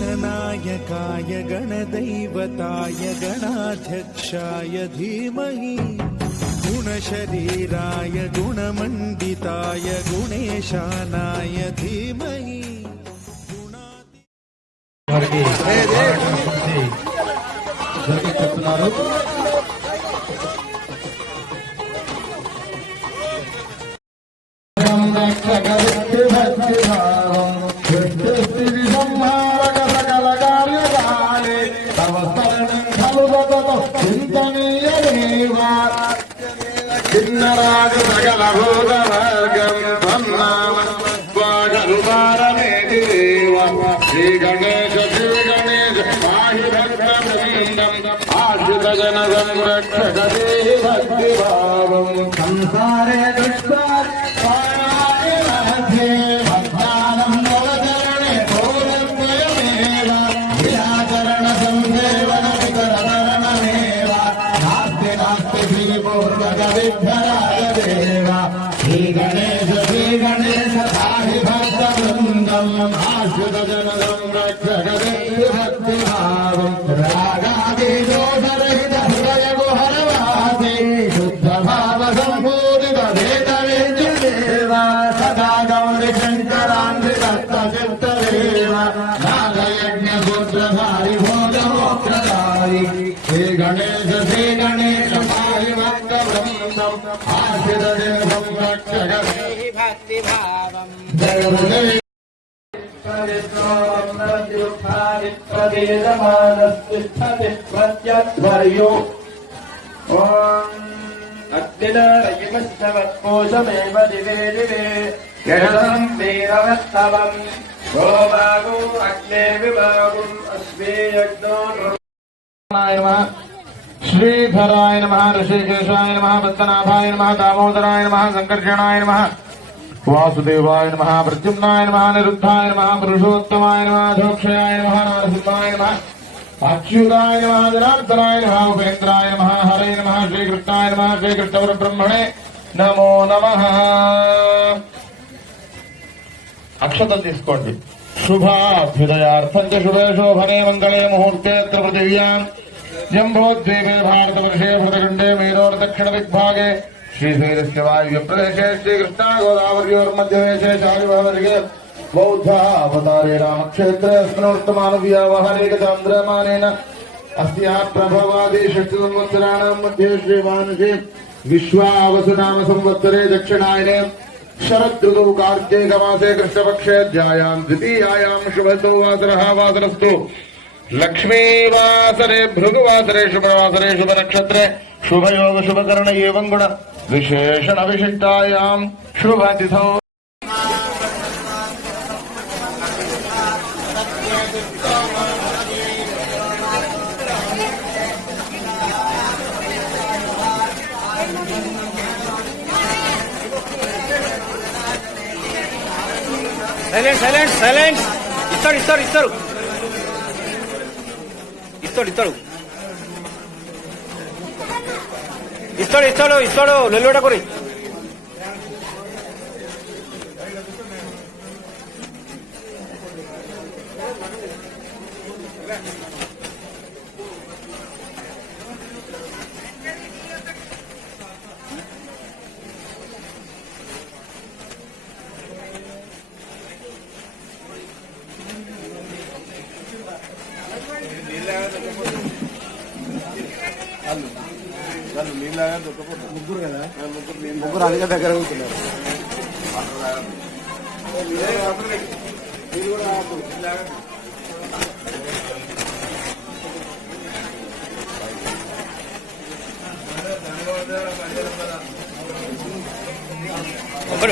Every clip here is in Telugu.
गणनायकाय गणदैवताय गणाध्यक्षाय धीमहि गुणशरीराय गुणमण्डिताय गुणेशानाय धीमहि किन्नराज सकल भूतवर्गं त्वन्नामस्वागरुपारमे देव श्री गणेश पाहि भक्तवृन्दम् आश्रितजन संरक्षक देहि भक्तिभावम् संसारे दुष्टाय मध्ये भक्तानं नवचरणे भोरद्वयमेव विराचरण संसेवन वितरणमेव नास्ति नास्ति श्रीपूर्वक विघ्नराय देव श्री गणेश पाहि भक्तवृन्दम् आश्रितजन संरक्षक देहि भक्तिभावम् रागादिदोषरहित हृदय गुहरवासी शुद्ध भाव सम्पूरित वेदवेद्यदेव सदा गौरि शङ्करान्धितचित्तदेव नागयज्ञसूत्रधारि भोजमोक्षधारि श्री गणेश पाहि भक्तवृन्दम् आश्रितजन संरक्षक देहि भक्तिभावम् जय गुरुदेव प्रदेशमानस्तिष्ठति प्रत्यध्वर्यो अग्निनारयमस्तवत्कोशमेव दिवे दिवे यशसं वीरवत्तवम् गोभागो अग्ने विभागुम् अस्मे यज्ञो श्रीधराय नमः ऋषिकेशाय नमः पद्मनाभाय नमः दामोदराय नमः संकर्षणाय नमः वासुदेवाय नमः प्रद्युम्नाय नमः निरुद्धाय नमः पुरुषोत्तमाय नमः अधोक्षयाय नमः नरसिंहाय नमः अच्युताय नमः जनार्दनाय नमः उपेन्द्राय नमः हरे नमः श्रीकृष्णाय नमः श्रीकृष्णपरब्रह्मणे नमो नमः अक्षतలు తీసుకోండి शुभाभ्युदयार्थं च शुभे शोभने मंगले मुहूर्ते अत्र पृथिव्यां जम्बोद्वीपे भारतवर्षे भरतखण्डे मेरोर्दक्षिण दिग्भागे श्रीशैलस्य वायुव्यप्रदेशे श्रीकृष्णा गोदावर्योर्मध्यदेशे चारिवर्गे बौद्धावतारे रामक्षेत्रे अस्मिन्वर्तमानव्यावहारिकचान्द्रमानेन अस्याः प्रभवादि षष्ठसंवत्सराणां मध्ये श्रीमानसे विश्वावसुनाम संवत्सरे दक्षिणायने शरदृतौ कार्तिकमासे कृष्णपक्षे अध्यायां द्वितीयायां शुभसंवासरः वासरस्तु लक्ष्मीवासरे भृगुवासरे शुभवासरे शुभनक्षत्रे शुभयोग शुभकर्ण एवं गुण विशेषण विशिष्टायां शुभतिथौ సైలెంట్ ఇస్తాడు లొల్లిపెట్టకురి ముగ్గురు కదా ముగ్గురు అదిగా దగ్గర కూర్చున్నారు.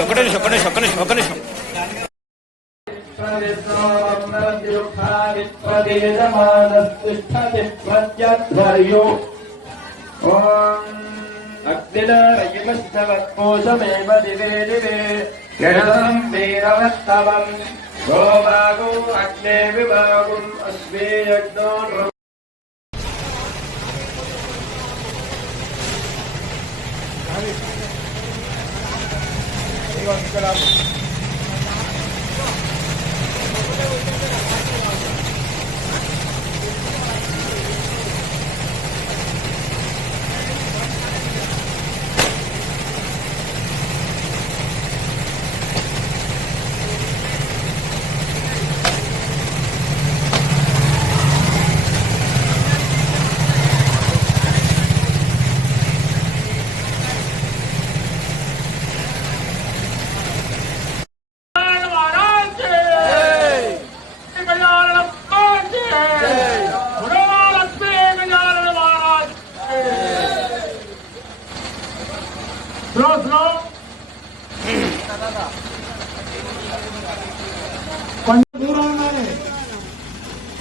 ఒక్క నిమిషం ప్రత్యధ్వర్యో अग्निनारयमस्तवत्कोशमेव दिवे दिवे यशसं वीरवत्तवम् गोभागो अग्ने विभागुम् अस्मे यज्ञो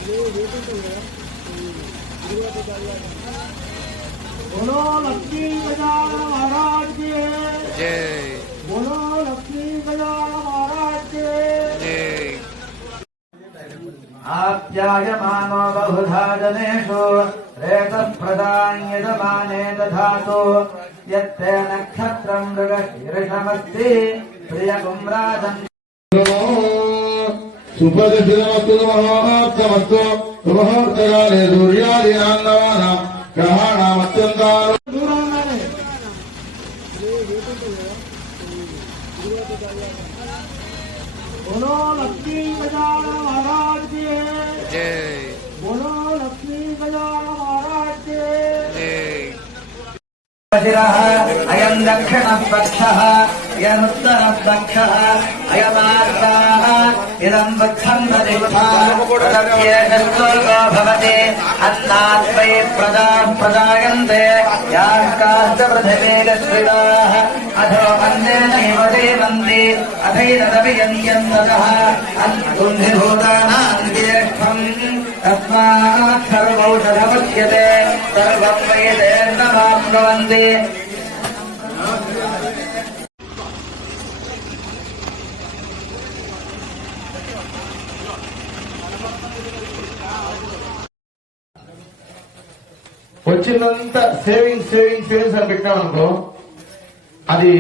बोलो लक्ष्मी गजानन महाराज की जय। बोलो लक्ष्मी गजानन महाराज की जय। आप्यायमानो बहुधा जनेषु रेतप्रदान्यजमाने दधातु यत्ते नक्षत्रं मृगशीर्षमस्ति प्रियगुं राजन् सुप्रदर्शितमस्तु महोत्सवस्तु मुहूर्तकाले सूर्यादीनां ग्रहाणामत्यन्तारो बोलो लक्ष्मी गजानन महाराज की जय। बोलो लक्ष्मी गजानन महाराज की जय। अयं दक्षिणः पक्षः यमुत्तरः पक्षः अयमार्गाः इदं बुद्धं प्रतिष्ठा भवति अन्नात् वै प्रजाः प्रजायन्ते याः काश्च पृथिवीगस्थिताः अधो अन्येनैव देवन्ति अथैतदभियन्त्यन्ततः अन्धुन्धिभूतानां ज्येष्ठम् तस्मात् सर्वौषधमुच्यते सर्वं वै तेऽन्नमाप्नुवन्ति। వచ్చినంత సేవింగ్స్ అని పెట్టామనుకో అది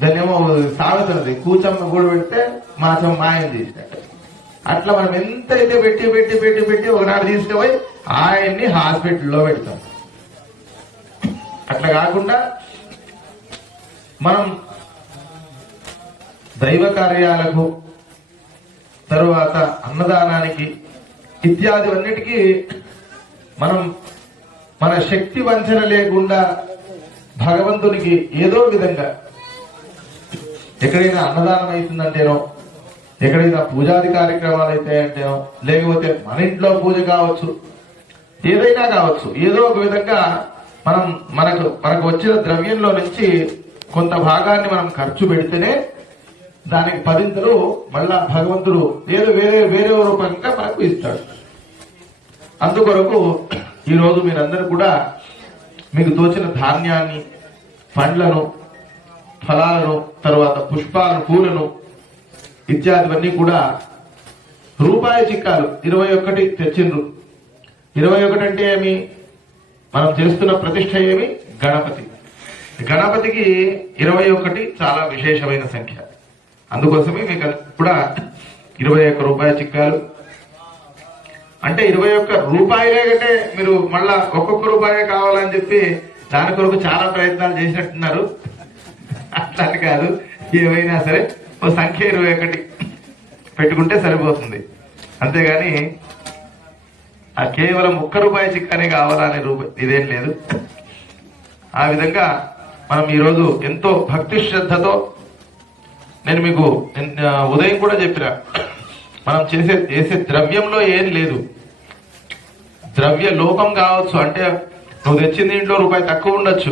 దాన్ని ఏమో సాగుతున్నది కూచమ్మ కూడా పెడితే మాసం మాయం తీసినట్టు. అట్లా మనం ఎంత అయితే పెట్టి ఒకనాడు తీసుకుపోయి ఆయన్ని హాస్పిటల్లో పెడతాం. అట్లా కాకుండా మనం దైవ కార్యాలకు తరువాత అన్నదానానికి ఇత్యాదివన్నిటికీ మనం మన శక్తి వంచన లేకుండా భగవంతునికి ఏదో విధంగా ఎక్కడైనా అన్నదానం అవుతుందంటేనో ఎక్కడైనా పూజాది కార్యక్రమాలు అయితే అంటేనో లేకపోతే మన ఇంట్లో పూజ కావచ్చు ఏదైనా కావచ్చు ఏదో ఒక విధంగా మనం మనకు వచ్చిన ద్రవ్యంలో నుంచి కొంత భాగాన్ని మనం ఖర్చు పెడితేనే దానికి పదింతలు మళ్ళా భగవంతుడు ఏదో వేరే రూపంగా మనకు ఇస్తాడు. అందుకొరకు ఈ రోజు మీరందరూ కూడా మీకు తోచిన ధాన్యాన్ని పండ్లను ఫలాలను తర్వాత పుష్పాలను పూలను ఇత్యాదివన్నీ కూడా రూపాయి చిక్కాలు 21 తెచ్చిండ్రు. 21 అంటే ఏమి? మనం చేస్తున్న ప్రతిష్ఠ ఏమి? గణపతికి 21 చాలా విశేషమైన సంఖ్య. అందుకోసమే మీకు కూడా 21 రూపాయి చిక్కాలు అంటే 21 రూపాయలే కంటే మీరు మళ్ళా ఒక్కొక్క రూపాయే కావాలని చెప్పి దాని కొరకు చాలా ప్రయత్నాలు చేసినట్టున్నారు. అట్లా కాదు, ఏమైనా సరే ఓ సంఖ్య 21 పెట్టుకుంటే సరిపోతుంది. అంతేగాని ఆ కేవలం 1 రూపాయి చిక్కనే కావాలనే ఇదేం లేదు. ఆ విధంగా మనం ఈరోజు ఎంతో భక్తి శ్రద్ధతో నేను మీకు ఉదయం కూడా చెప్పినా మనం చేసే ద్రవ్యంలో ఏం లేదు. ద్రవ్య లోపం కావచ్చు అంటే నువ్వు తెచ్చిన ఇంట్లో రూపాయి తక్కువ ఉండొచ్చు.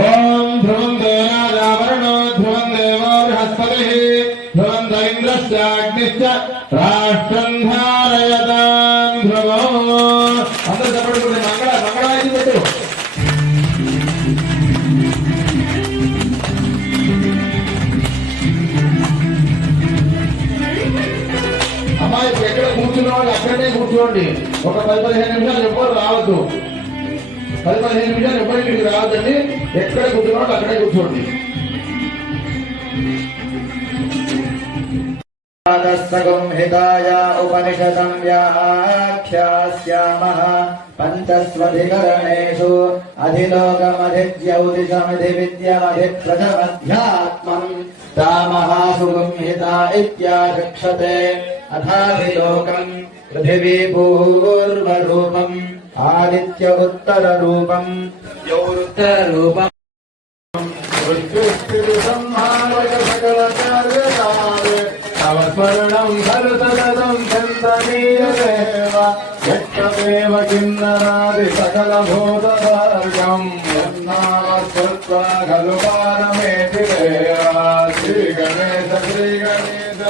ఓం ధ్రువం దేవావరణో ధ్రువం దేవో బృహస్పతిః ధ్రువం ఇంద్రశ్చాగ్నిశ్చ రాష్ట్రం ధారయతాం ధ్రువం. అందరూ చెప్పండి, మంగళాయి పెట్టు. అమ్మాయి ఎక్కడ కూర్చున్న వాళ్ళు అక్కడే కూర్చోండి. ఒక 10-15 నిమిషాలు ఎవ్వరు రావద్దు. 10-15 నిమిషాలు ఎవ్వరి ఇంటికి రావద్దండి. ఎక్కడ కూర్చున్న వాళ్ళు అక్కడే కూర్చోండి. హితాయ ఉపనిషదం వ్యాఖ్యాస్యామః పంచస్వధికరణేషు అధిలోకమధిజ్యౌతిషమిధి విద్యమధిప్రథమధ్యాత్మం తామః సుగంహిత ఇత్యాచక్షతే. अथाभिलोकम् पृथिवी पूर्वरूपम् आदित्य उत्तररूपम् यौरुत्तररूपम् संहारय सकल कार्य तव स्मरणं सर्वसदं चन्दनीयदेव यक्षदेव किन्नरादि सकलभूतवर्गं यन्नामस्कृत्वा खलु पारमेति देवा श्रीगणेश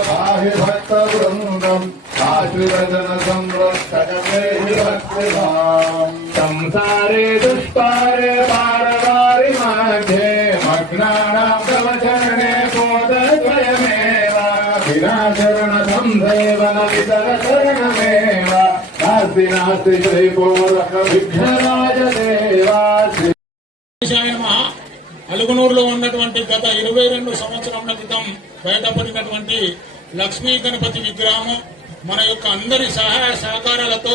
पाहि भक्तवृन्दम् आश्रितजन संरक्षकमेहि भक्तिभाम् संसारे दुष्पारे पारवारि मध्ये मग्नानां तव चरणे पोतद्वयमेव विनाशरण संसेवन वितरशरणमेव नास्ति नास्ति श्रीपूरक विघ्नराज देवा అలుగునూరులో ఉన్నటువంటి గత 22 సంవత్సరాల క్రితం బయటపడినటువంటి లక్ష్మీ గణపతి విగ్రహము మన యొక్క అందరి సహాయ సహకారాలతో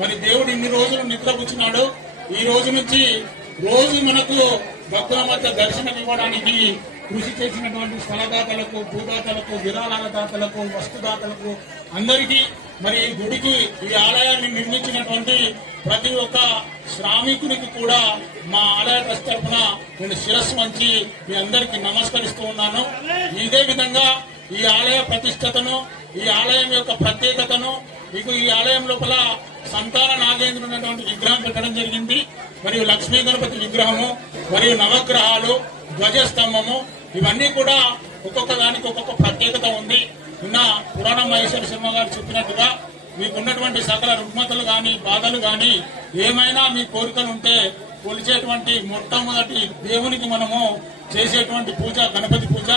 మరి దేవుడు ఇన్ని రోజులు నిద్రపుచ్చినాడు. ఈ రోజు నుంచి రోజు మనకు భక్తుల మధ్య దర్శనం ఇవ్వడానికి కృషి చేసినటువంటి స్థలదాతలకు, భూదాతలకు, విరాళాల దాతలకు, వస్తుదాతలకు అందరికీ మరి ఈ గుడికి ఈ ఆలయాన్ని నిర్మించినటువంటి ప్రతి ఒక్క శ్రామికునికి కూడా మా ఆలయ ట్రస్ట్ తరఫున నేను శిరస్సు వంచి మీ అందరికీ నమస్కరిస్తూ ఉన్నాను. ఇదే విధంగా ఈ ఆలయ ప్రతిష్టతను, ఈ ఆలయం యొక్క ప్రత్యేకతను మీకు ఈ ఆలయం లోపల సంతాన నాగేంద్రుడు ఉన్నటువంటి విగ్రహం పెట్టడం జరిగింది. మరియు లక్ష్మీ గణపతి విగ్రహము, మరియు నవగ్రహాలు, ధ్వజస్తంభము ఇవన్నీ కూడా ఒక్కొక్క దానికి ఒక్కొక్క ప్రత్యేకత ఉంది. నిన్న పురాణ మహేశ్వర శర్మ గారు చెప్పినట్టుగా మీకున్నటువంటి సకల రుగ్మతలు గాని, బాధలు గాని, ఏమైనా మీ కోరికలు ఉంటే కొలిచేటువంటి మొట్టమొదటి దేవునికి మనము చేసేటువంటి పూజ గణపతి పూజ.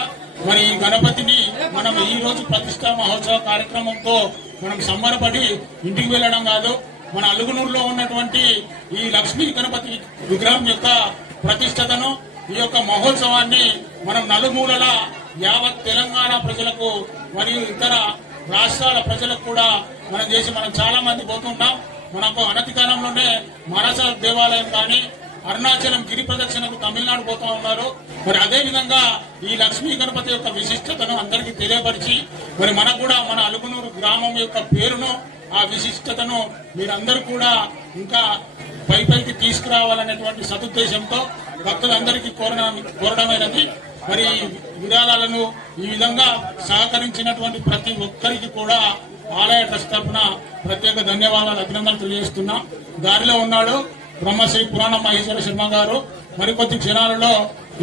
మరి ఈ గణపతిని మనం ఈ రోజు ప్రతిష్టా మహోత్సవ కార్యక్రమంతో మనం సంబరపడి ఇంటికి వెళ్ళడం కాదు, మన అలుగునూరులో ఉన్నటువంటి ఈ లక్ష్మీ గణపతి విగ్రహం యొక్క ప్రతిష్టతను, ఈ యొక్క మహోత్సవాన్ని మనం నలుమూలల యావత్ తెలంగాణ ప్రజలకు మరియు ఇతర రాష్ట్రాల ప్రజలకు కూడా మనం చేసి మనం చాలా మంది పోతుంటాం. మనకు అనతి కాలంలోనే మానస దేవాలయం కానీ, అరుణాచలం గిరి ప్రదక్షిణకు తమిళనాడు పోతా ఉన్నారు. మరి అదే విధంగా ఈ లక్ష్మీ గణపతి యొక్క విశిష్టతను అందరికీ తెలియపరిచి మరి మనకు కూడా మన అలుగునూరు గ్రామం యొక్క పేరును, ఆ విశిష్టతను మీరందరూ కూడా ఇంకా పైకి తీసుకురావాలనేటువంటి సదుద్దేశంతో భక్తులందరికీ కోరడమైనది. మరి విరాళాలను ఈ విధంగా సహకరించినటువంటి ప్రతి ఒక్కరికి కూడా ఆలయ ట్రస్ట్ తరఫున ప్రత్యేక ధన్యవాదాలు, అభినందనలు తెలియజేస్తున్నా. దారిలో ఉన్నాడు బ్రహ్మశ్రీ పురాణ మహేశ్వర శర్మ గారు. మరికొద్ది క్షణాలలో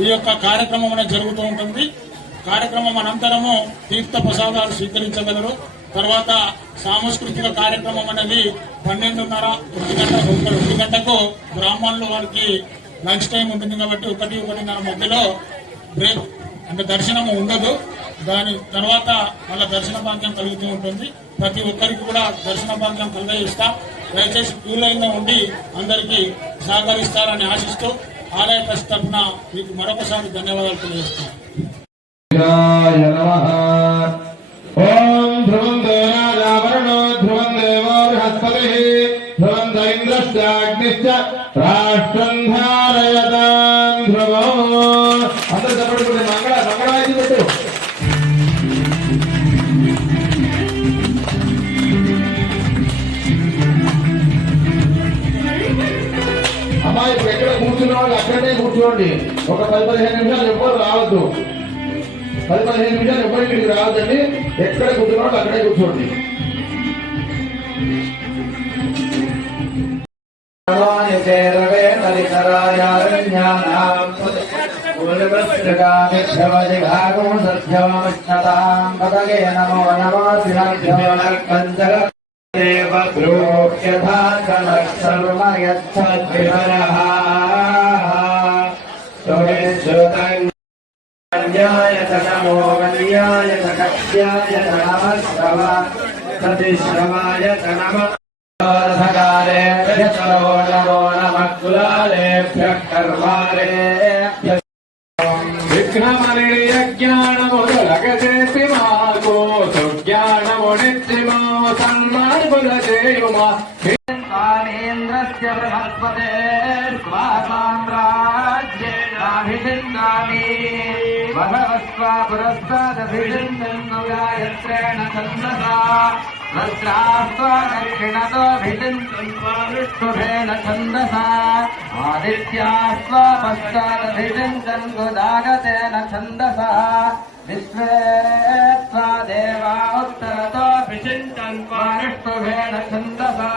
ఈ యొక్క కార్యక్రమం అనేది జరుగుతూ ఉంటుంది. కార్యక్రమం అనంతరము తీర్థ ప్రసాదాలు స్వీకరించగలరు. తర్వాత సాంస్కృతిక కార్యక్రమం అనేది 12:30 1 గంటకు బ్రాహ్మణులు వారికి లంచ్ టైం ఉంటుంది కాబట్టి 1-1:30 మధ్యలో బ్రేక్ అంటే దర్శనం ఉండదు. దాని తర్వాత వాళ్ళ దర్శన భాగ్యం కలుగుతూ ఉంటుంది. ప్రతి ఒక్కరికి కూడా దర్శన భాగ్యం కలిగజేస్తాం. దయచేసి క్యూ లైన్ లో ఉండి అందరికీ సహకరిస్తారని ఆశిస్తూ ఆలయ ట్రస్ట్ తరఫున మీకు మరొకసారి ధన్యవాదాలు తెలియజేస్తాం. ఓం ధ్రువం దేవావరణో ధ్రువం దేవో బృహస్పతి ధ్రువం ఇంద్రశ్చాగ్నిశ్చ రాష్ట్రం ధారయతాం ధ్రువం. అందరూ చెప్పండి, మంగళాయతి పెట్టు. అమ్మా ఇప్పుడు ఎక్కడ కూర్చున్న వాళ్ళు అక్కడే కూర్చోండి. ఒక 10-15 నిమిషాలు ఎవ్వరు రావద్దు. 10-15 నిమిషాలు ఎవ్వరు ఇక్కడికి రావద్దండి. ఎక్కడ కూర్చున్న వాళ్ళు అక్కడే కూర్చోండి. నమో వన్యాయ కక్ష్యాయ సతిశ్రమాయ నమః నమో నమః కులాలేభ్యః కర్మాలేభ్యః విఘ్నమనే జ్ఞానములగజేసి మాకు సుజ్ఞానమునిత్యమో సన్మార్గుల చేయుమా. కాళేంద్రస్య బృహస్పతే స్వాసామ్రాజ్యేనాభిషిక్తాని वधवस्वा पुरस्तादभिषिञ्चन्नु गायत्रेण छन्दसा वस्त्रास्त्वा दक्षिणतो भिषिञ्चन्त्वा विष्णुभेन छन्दसा आदित्यास्त्वा पश्चादभिषिञ्चन्नु दागतेन छन्दसा विश्वे त्वा देवा उत्तरतो भिषिञ्चन्त्वा विष्णुभेन छन्दसा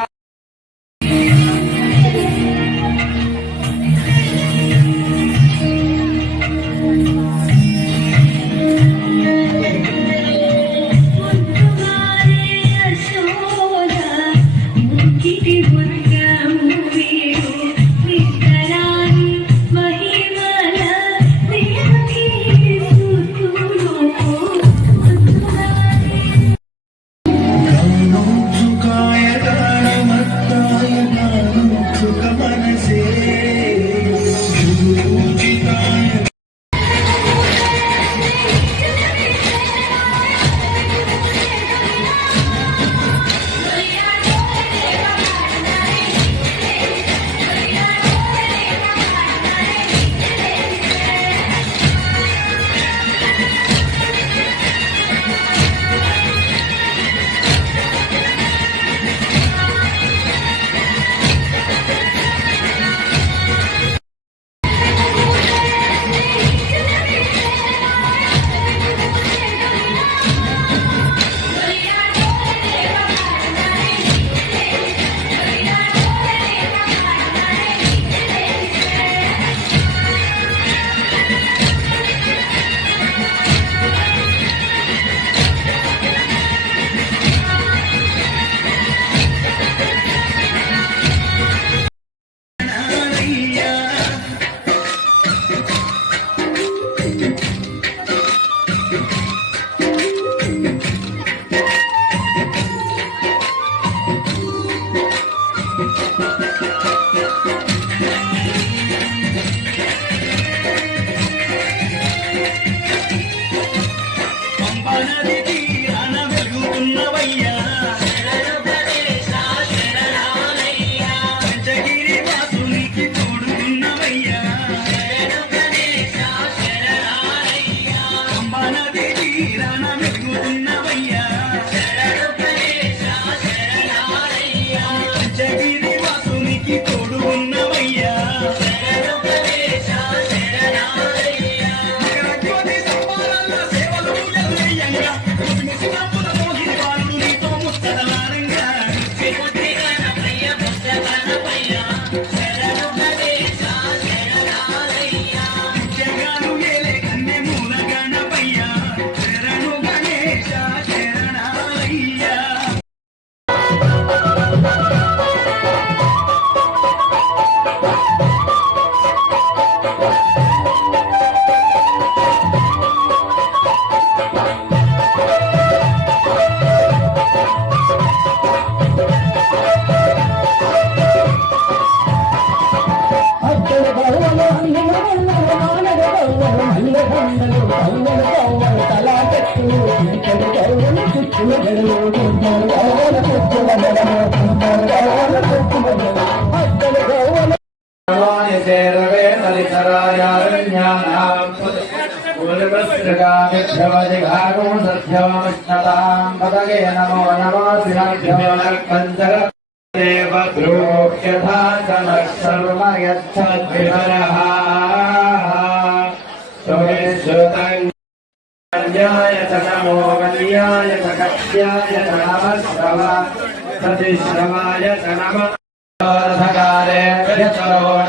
सतिश्रवाय नमः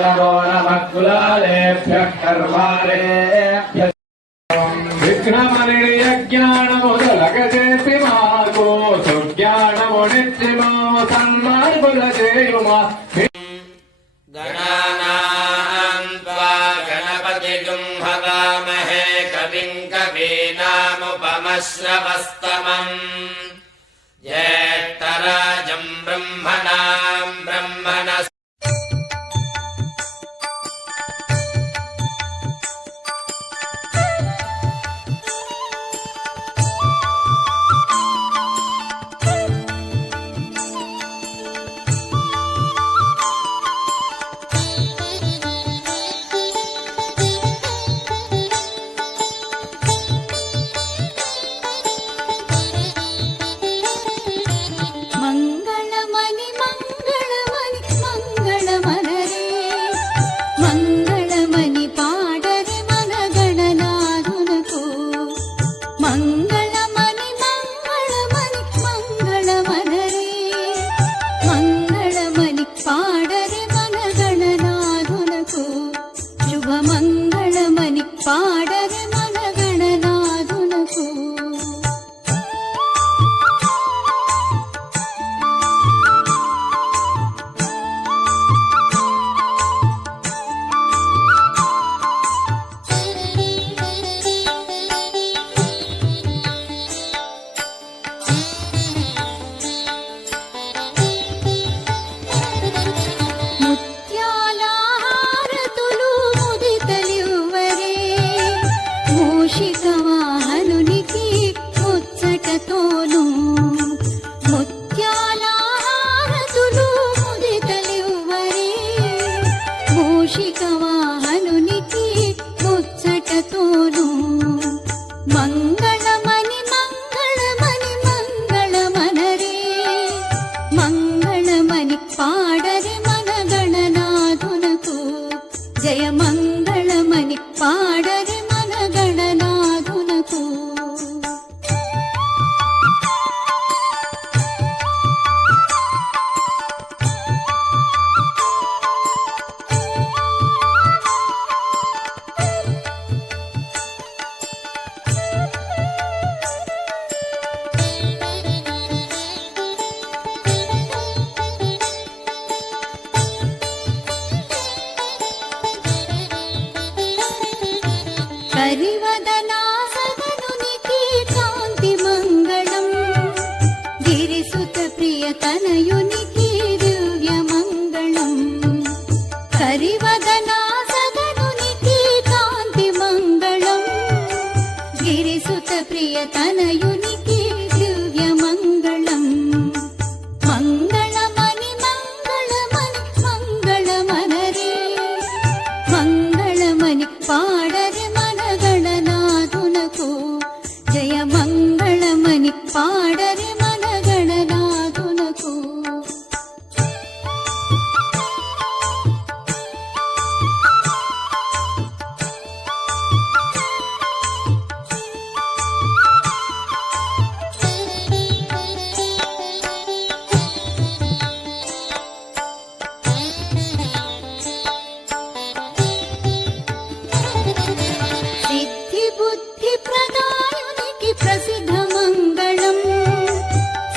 नमो नमः कुलालेभ्यः कर्मारेभ्यः విఘ్నమనియజ్ఞానముదలగజేసి మాకు సుజ్ఞానమునిత్యమో సన్మార్గులజేయుమా గణానాం త్వా గణపతిగుం హవామహే కవిం కవీనాముపమశ్రవస్తమం జ్యేష్ఠరాజం బ్రహ్మణాం బ్రహ్మణస్ గిరిసుత ప్రియ తనయునికి దివ్య మంగళం కరివదనా సదనునికి కాంతి మంగళం గిరిసుత ప్రియ తనయునికి దివ్య మంగళం మంగళమని మంగళమని మంగళమనరే మంగళమని పాడరి మన గణనాథునకు జయ మంగళమని పాడరి మన గణనాథునకు సిద్ధి బుద్ధి ప్రదాయునికి ప్రసిద్ధ మంగళం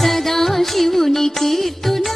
సదాశివుని కీర్తున